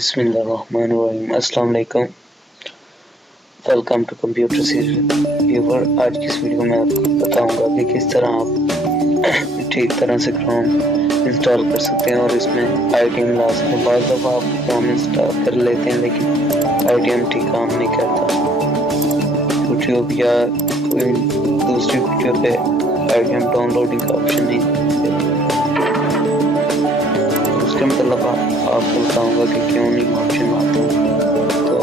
बिस्मिल्लाहिर्रहमानिर्रहीम। अस्सलाम वालेकुम। Welcome to computer series viewer. आज की इस वीडियो में आपको बताऊंगा कि किस तरह आप ठीक तरह से क्रोम इंस्टॉल कर सकते हैं और इसमें IDM ला सकते हैं। बाद दफ़ा आप क्रोम इंस्टॉल कर लेते हैं लेकिन IDM ठीक काम नहीं करता। यूट्यूब या कोई दूसरी वीडियो पे IDM डाउनलोडिंग का ऑप्शन नहीं देता। उसके मतलब आपको बताऊंगा कि क्यों नहीं ऑप्शन आता। तो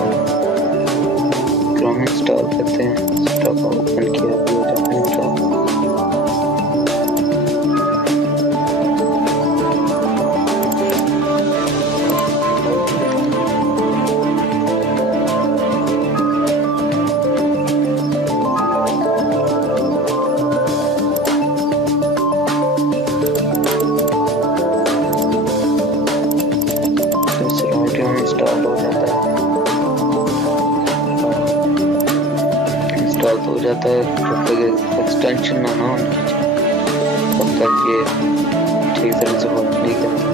क्रोम इंस्टॉल करते हैं, स्टॉक ओपन किया हो जाता है इंस्टॉल। इंस्टॉल हो जाता है, इंस्टॉल हो जाता है। जब तक एक्सटेंशन ना हो तब तक ये ठीक तरह से वर्क नहीं करता।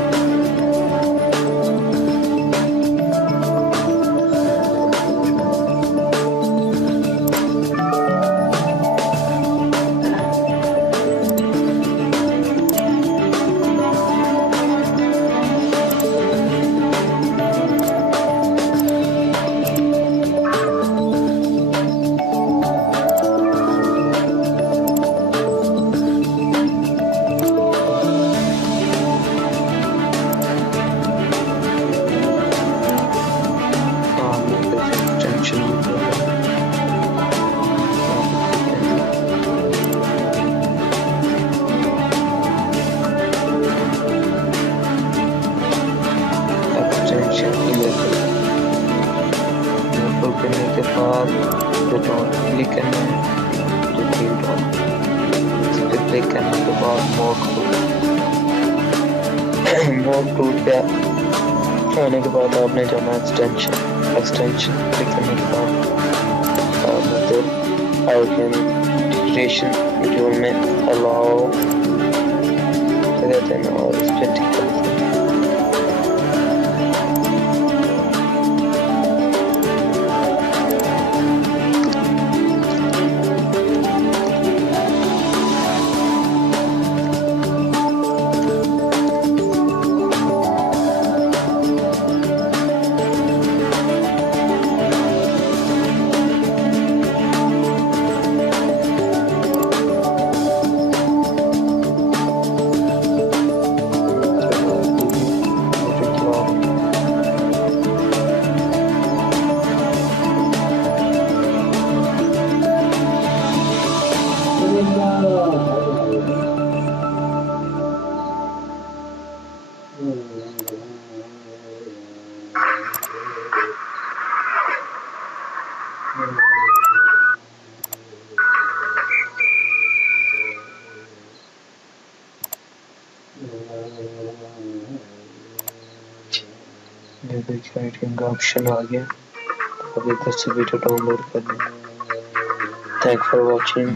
करने के बाद क्लिक करना है, क्लिक करने के बाद मोड टूट पे आने के बाद आपने जाना एक्सटेंशन क्लिक करने के बाद IDM इंटीग्रेशन मॉड्यूल में अलाउ कहते हैं और इस पर टिक करते हैं। IDM का ऑप्शन आ गया। अब इधर से वीडियो डाउनलोड कर लें। Thank for watching.